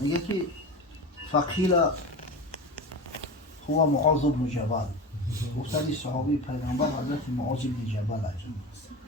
میگه که فقیل هو معاذ بن جبل. گفتن صحابی پیغمبر حضرت معاذ بن جبل است.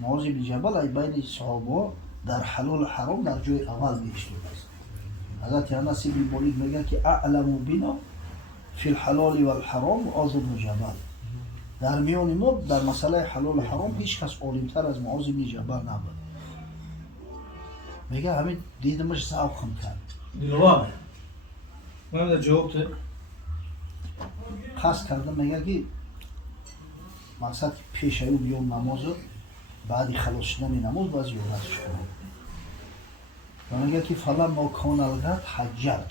معاذ بن جبل بین صحابه در حلال و حرام در جای اول میشته است. حضرت انس بن مالک میگه که اعلم بنا فی الحلال و الحرام معاذ بن جبل. در میان ما در مسئله حلال و حرام هیچ کس عالمتر از معاذ بن جبل نبود. میگه همین دیدمش ذوقم کرد. دلوامه من در جواب تو قصد کردم میگه که مقصد پیش او بیام نماز بعد خلاص شدن نماز باز یادش کنم. و میگه که فلما کان الغد حجرت.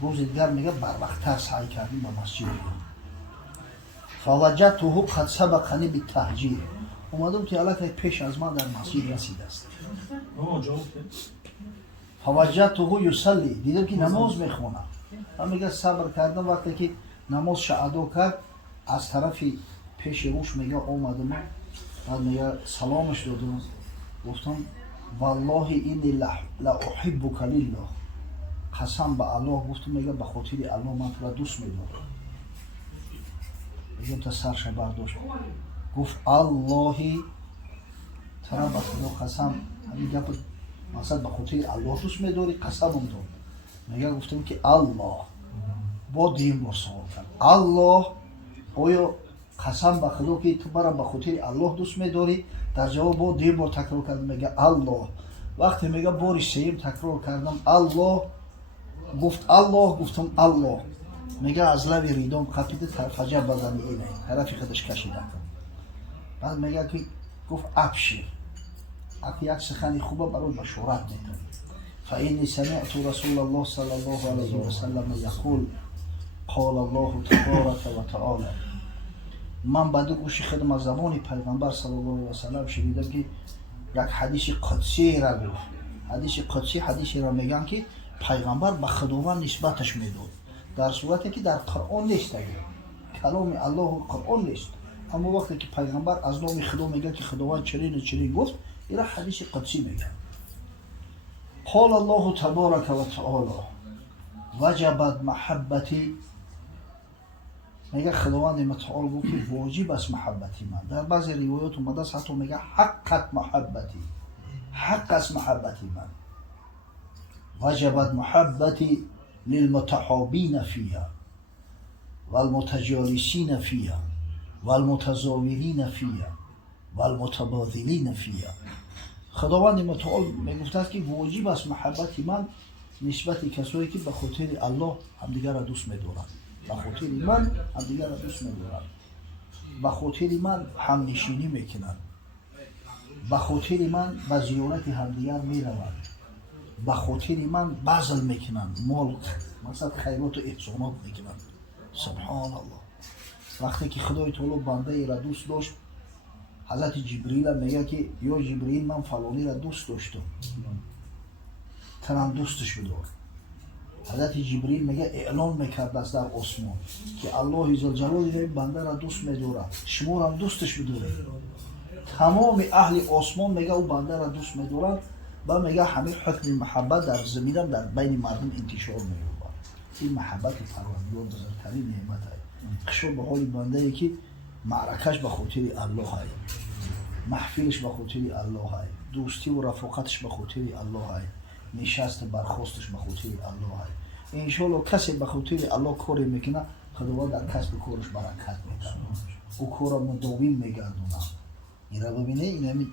روز دیگر میگه بر وقت‌تر سعی کردیم با مسجد بیام. فوجدته قد سبقنی بالتهجیر. اومدم که الان پیش از من در مسجد رسیده است. جواب فوجدته یصلی. دیدم که نماز میخونه. من میگه صبر کردم وقتی که نماز ادا کرد از طرفی پیش روش میگه اومدم بعد میگه سلامش دادم گفتم والله اینی لاحبک لله. قسم به الله گفتم میگه به خاطر الله من تو را دوست میدارم. میگم تا سرش برداشت گفت الله ترا به خدا قسم همین گپ مقصد به خاطر الله دوست میداری قسمم داد. میگه گفتم که الله با دیم با سوال کرد الله آیا قسم به خدا که تو برا به خاطر الله دوست میداری؟ در جواب با دیم بار تکرار کردم میگه الله. وقتی میگه بار سوم تکرار کردم الله گفت الله گفتم الله. میگه از لب ریدم قپیده فجر بدنی اینه طرفی خودش کشیده کرد. بعد میگه که گفت ابشر اگه یک سخنی خوبه برای بشارت میکنی. فإني سمعت رسول الله صلى الله عليه وسلم يقول قال الله تبارك وتعالى. من بعد گوش خودم از زبان پیغمبر صلی الله علیه و سلم شنیدم که یک حدیث قدسی را گفت. حدیث قدسی حدیثی را میگن که پیغمبر به خداوند نسبتش میداد در صورتی که در قرآن نیست. کلام الله و قرآن نیست، اما وقتی که پیغمبر از نام خدا میگه که خداوند چنین و چنین گفت این را حدیث قدسی میگن. قال الله تبارك وتعالى وجبت محبتی. میگه خداوند متعال گفت که واجب است محبتی من. در بعضی روایات اومده است حتی میگه حقت محبتی، حق است محبتی من. وجبت محبتی للمتحابین فيها والمتجالسین فيها والمتزاورین فيها والمتبادلین فيها. خداوند متعال میگفت است که واجب است محبت من نسبت کسایی که به خاطر الله همدیگر را دوست می‌دارند، به خاطر من همدیگر را دوست می‌دارند، به خاطر من هم نشینی میکنند، به خاطر من به زیارت همدیگر میروند، به خاطر من بذل میکنند، مال مثلا خیرات و احسانات میکنند. سبحان الله. وقتی که خدای تعالی بنده ای را دوست داشت حضرت جبریل میگه که یا جبریل من فلانی را دوست داشتم تنم دوستش بدار. حضرت جبریل میگه اعلان میکرد از در آسمان که الله ذوالجلال بنده را دوست میداره شما را دوستش بداره. تمام اهل آسمان میگه او بنده را دوست میدارند و میگه همه حکم محبت در زمین در بین مردم انتشار می‌یابد. این محبت پروردگار بزرگترین نعمت است. خشوع به حال بنده ای که معرکش به خاطر الله است، محفلش به خاطر الله است، دوستی و رفاقتش به خاطر الله است، نشست برخاستش به خاطر الله است. ان شاء الله کسی به خاطر الله کاری میکنه خداوند در کسب کارش برکت میده، او کار مداوم میگردونه. این را ببینه. این همین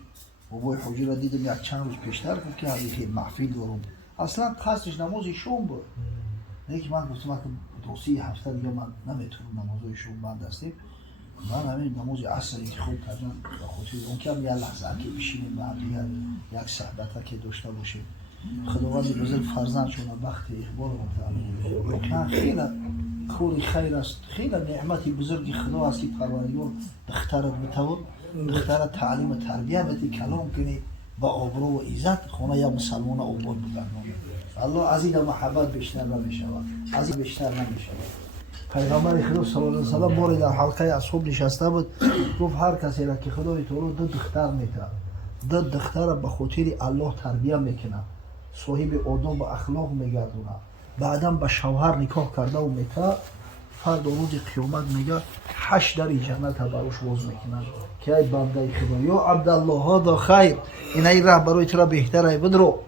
بابای حجی را دیدم یک چند روز پیشتر گفت که حدیث محفل دارم. اصلا قصدش نماز شام بود. یکی من گفتم که دوستی هفته دیگه من نمیتونم نمازهای شام بند هستیم. من همین نماز عصری که خوب کردم به خاطر اون که هم یه لحظه که بشینیم و دیگر یک صحبت که داشته باشیم. خداوند بزرگ فرزندشون وقت اقبال متعالی که خیلی کوری خیر است، خیلی نعمتی بزرگی خدا است که پروردگار دخترت بتو دخترت تعلیم و تربیت بده کلام کنی با آبرو و عزت خونه یا مسلمان آباد بگردونه. الله از این محبت بیشتر نمیشود، از این بیشتر نمیشود. پیغمبر خدا صلی الله علیه و سلم باری در حلقه اصحاب نشسته بود گفت هر کسی را که خدای تعالی دو دختر میده دو دختر به خاطر الله تربیت میکنه صاحب آداب و اخلاق میگردونه، بعدا به شوهر نکاح کرده و میته، فردا روز قیامت میگه 8 در جنت براش باز میکنن که ای بنده خدا یا عبدالله هذا خیر، این راه برای تو بهتره بدرو.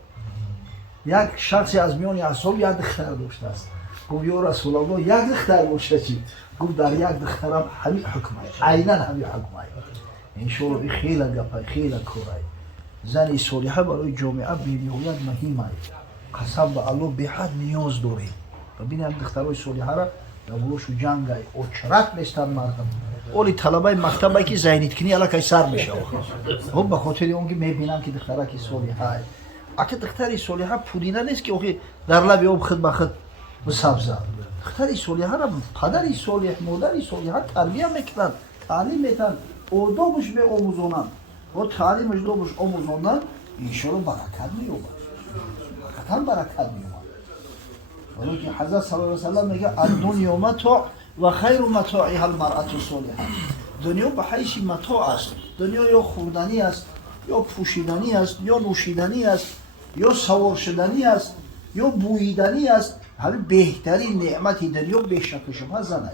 یک شخصی از میان اصحاب یک دختر داشته است. گفت یا رسول الله یک دختر باشه چی؟ گفت در یک دخترم همین حکمه، عینا همین حکمه. انشالله این خیلی گپه، خیلی کاره. زن صالحه برای جامعه بی‌نهایت مهمه. قسم به الله به حد نیاز داریم. ببینید دخترای صالحه را داغوش و جنگ او چرت نیستن مردم. اولی طلبه مکتبی که زینید کنی الکی سر میشه. خب به خاطر اون که میبینم که دختره که صالحه، اگه دختری صالحه پودینه نیست که اوکی در لب آب خود به خود بسبزه. دختری صالحه را پدری صالح، مادری صالحه تربیت میکنن، تعلیم میدن، آدابش میآموزونن و تعلیمش دوبش آموزوندن، انشالله برکت مییابد. قطعا برکت مییابد. ولی که حضرت صلی الله علیه و سلم میگه الدنیا متاع و خیر متاعها المرأة الصالحه. دنیا به حیث متاع است. دنیا یا خوردنی است، یا پوشیدنی است، یا نوشیدنی است، یا سوار شدنی است، یا بوییدنی است. همین بهترین نعمت دنیا به شک و شبهه زنه.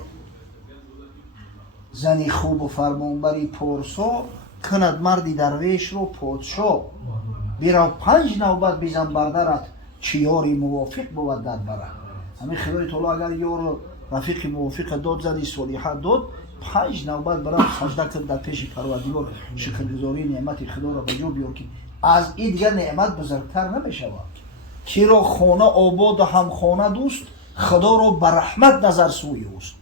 زنی خوب و فرمانبری پارسا کند مردی درویش رو پادشاه. بیرو 5 نوبت بزن بردرت چه یاری موافق بود در بره. همین خدای تعالی اگر یار رفیق موافق داد، زنی صالحه داد، 5 نوبت برام سجده کرد در پیش پروردگار، شکرگزاری نعمت خدا را به جا بیار که از این دیگر نعمت بزرگتر نمیشود. کی را خانه آباد و هم خانه دوست، خدا را به رحمت نظر سوی اوست.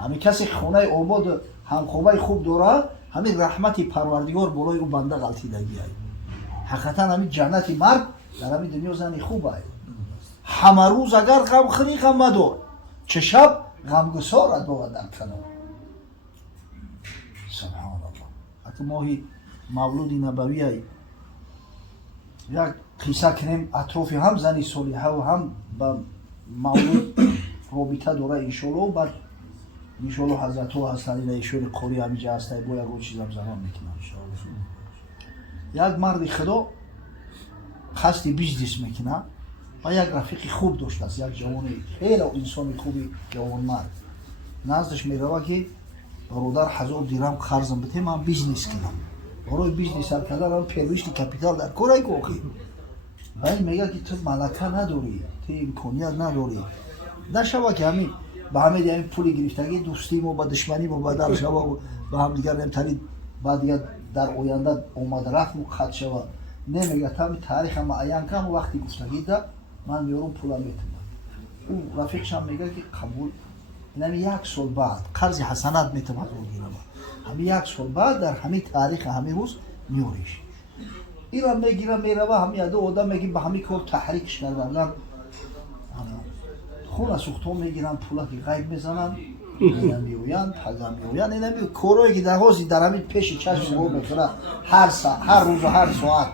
همین کسی خانه آباد و هم خوبه خوب داره، همین رحمت پروردگار بالای او بنده غلطیدگی است. حقیقتا همین جنت مرد در همین دنیا زنی خوبه. همه روز اگر غم خری غم مدار، چه شب غمگسارت بود در کنار. سبحان الله. حتی ماهی مولود نبوی ای یک قصه کنیم اطراف هم زنی صالحه و هم با مولود رابطه داره انشالله. بعد انشالله حضرت ها هستن این ایشور قوری همیجا هسته با یک چیز هم زمان میکنن. یک مرد خدا خستی بیزنس میکنه و یک رفیق خوب داشته است، یک جوانی خیلی انسان خوبی، جوان مرد. نزدش میروه که برادر 1000 درهم قرضم بده من بیزنس کنم. برای بیزنس سر کردن پیروشت کپیتال در کارای کوخی. ولی میگه که تو ملکه نداری، تو امکانیت نداری. نشوه که همین به همه دیگه پولی گرفتگی دوستی ما با دشمنی ما بدل شوه و به هم دیگر نمیتونید بعد دیگه در آینده اومد رفت و خط شوه. نمیگه تا تاریخ ما عیان کنم و وقتی گفتگی ده من میارم پولا میتونم. او رفیقش هم میگه که قبول. اینم 1 سال بعد قرض حسنات میتونم بگیرم. همین 1 سال بعد در همین تاریخ همین روز میوریش. اینا میگیرم میروه همین دو آدم میگیم به همین کار تحریکش کردن. خون از سوختون میگیرن پولا که غیب میزنن، اینا میوین، پزم میوین. اینا میو کارایی که در همین پیش چشم ما میکنه هر روز و هر ساعت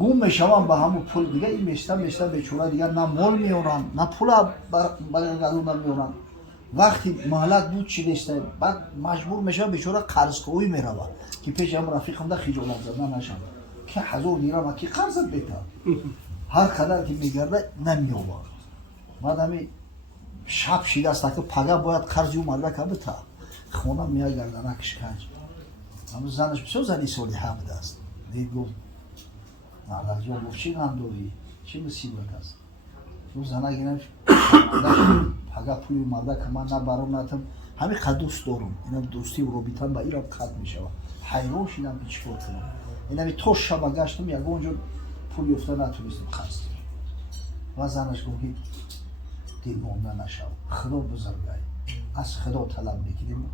گم میشوم به همون پول دیگه. این میشتن بیچاره دیگه نه مال میارن نه پولا برگردون میارن. وقتی مهلت بود چی نیسته، بعد مجبور میشه بیچاره قرضگویی میروه که پیش هم رفیقم ده خجالت زدن نشم که 1000 درهم کی قرضت بده. هر قدر که میگرده نمیآورد. بعد همین شب شیده است که پگه باید قرضی اومده که بده. خونه میگردن کشکج. اما زنش بسیار زنی صالحه بوده است. دید گفت مادر جان گفت چی غم داری؟ چی مصیبت است؟ تو زنه گیرم پگه پولی اومده که من نه برام نتم همین قد دوست دارم. اینم دوستی و رابطه‌ام با ایران قد میشه. حیران شدم که چیکار کنم. اینم تو شب گشتم یک اونجا پولی افتاد نتونستم خرج کنم. و زنش گفت دل مونده نشو، خدا بزرگه، از خدا طلب میکنیم.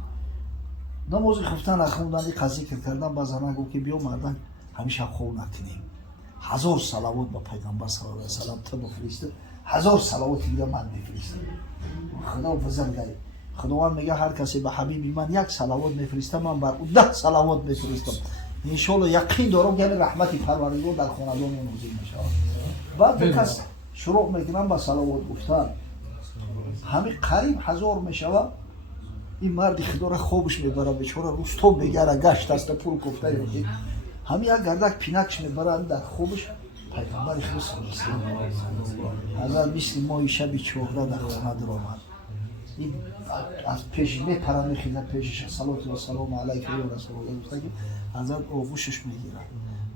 نماز خفتن خوندن قضیه کردن با زنه گفت که بیا مردن همیشه خوب نکنیم. 1000 صلوات با پیغمبر صلی الله علیه و سلم تو بفرسته، 1000 صلوات دیگه من میفرستم. خدا بزرگه. خداوند میگه هر کسی به حبیبی من 1 صلوات میفرسته، من بر او 10 صلوات میفرستم. ان شاء الله یقین دارم که رحمت پروردگار در خاندان نازل میشه. بعد کس شروع میکنم با صلوات گفتن. همین قریب 1000 میشوه. این مرد خدا را خوبش میبره بیچاره روز تو میگره گشت است پول گفته همین یک گردک پینکش میبرن در خوبش پیغمبر خدا حضرت مثل ما شب 14 در خانه در آمد این از پیش میپرد میخیزد پیشش صلوات و سلام علیک یا رسول الله گفته که حضرت آغوشش میگیرد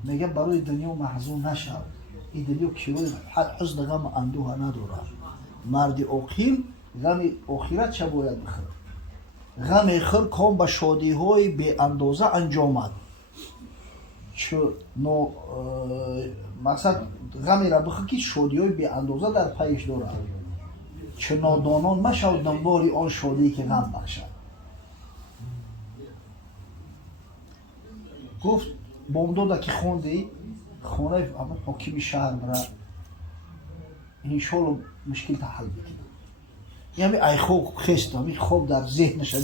میگه برای دنیا محزون نشو این دنیا کیروی حزن غم اندوه ندارد مرد عاقل غم آخرت چه باید بخورد غم خیر کام به شادی های بی اندازه انجامد مقصد غمی را بخور که شادی های بی اندازه در پیش دارد چه نادانان مشو دنبال آن شادی که غم بخشد گفت بامداده که خوندی خانه حاکم شهر برا انشالله مشکل تا حل بکنه یعنی ای خوب خست همی خوب در ذهنش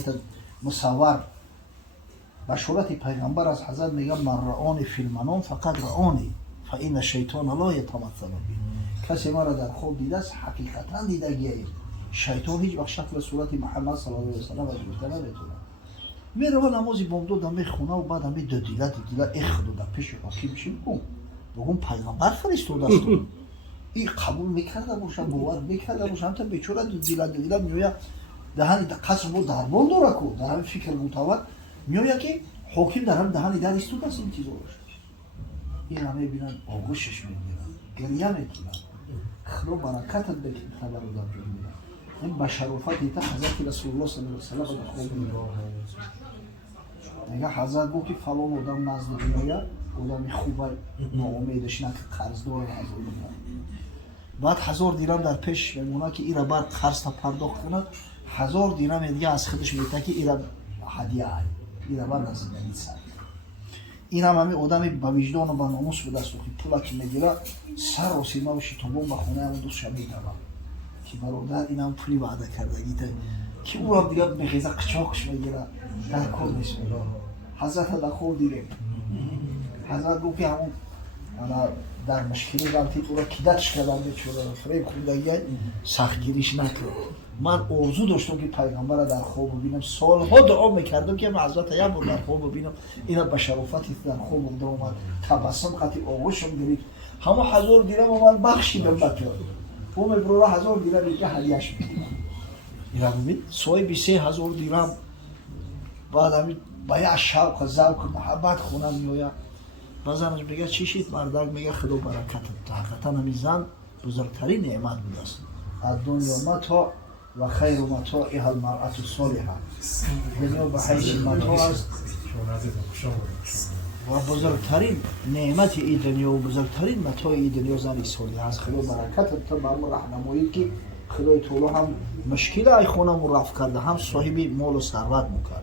مصور بشارت پیغمبر از حضرت میگه من رآنی فی المنام فقط رآنی فإن شیطان لا یتمثل بی کسی ما را در خواب دیده است حقیقتا دیدگیه شیطان هیچ وقت شکل صورت محمد صلی الله علیه و سلم از گفته نمیتونه میره و نمازی بامداد همی خونه و بعد همی ددیله اخدو در پیش حاکم شیم بگم پیغمبر فرستاده است این قبول میکرده باشم باور میکرده باشم تا بیچاره ددیله میویا دهانی قصر بود دربان داره کو در همین فکر متوت میویا که حاکم در هم دهانی در استود است این چیزا باشه این همه بینن آغوشش میگیرن گریه میکنن خدا برکتت بکن خبر رو در جون میدن این بشرافت دیتا حضرت رسول الله صلی الله علیه و سلم خوب میگه میگه حضرت گفت که فلان آدم نزد میآید آدم خوبه ناامیدش نه که قرض داره حضرت میگه بعد 1000 درم در پیش میمونه که ایرا بر قرض تا پرداخت کنه 1000 درم دیگه از خودش میگه که ایرا هدیه ایرا بر نزد میسه این هم همین آدمی با وجدان و با ناموس به دست بخوری پولا که میگیره سر و سیما و شیطان به خونه هم دوست شمیده که برادر این هم پولی وعده کرده گیته که او هم دیگه میخیزه قچاقش میگیره در کل نیست میگه حضرت در خوب دیره حضرت گفت که همون در مشکلی غلطی تو را کدتش کردم بیچاره فریب خوندگی سختگیریش نکرد من آرزو داشتم که پیغمبر را در خواب ببینم سالها دعا میکردم که من حضرت یه بار در خواب ببینم اینا به شرافتی در خواب بوده اومد تبسم قطعی آغوشم گرفت همه 1000 درم من بخشیدم بکرد اون برو 1000 درم دیگه هدیه‌اش میدم اینا ببین صاحب 3000 درم بعد همین با یه شوق و ذوق و محبت خونم میآید بازنش میگه چی شید مردک میگه خدا برکتت حقیقتا همین زن بزرگترین نعمت بوده است از دنیا متاع و خیر متاعها المرأة الصالحه دنیا به حیث متاع است و بزرگترین نعمت این دنیا و بزرگترین متاع این دنیا زن صالحه است خدا برکتت تا به همون راهنمایی که خدای تعالی هم مشکل ای خونم رفع کرده هم صاحب مال و ثروت میکرد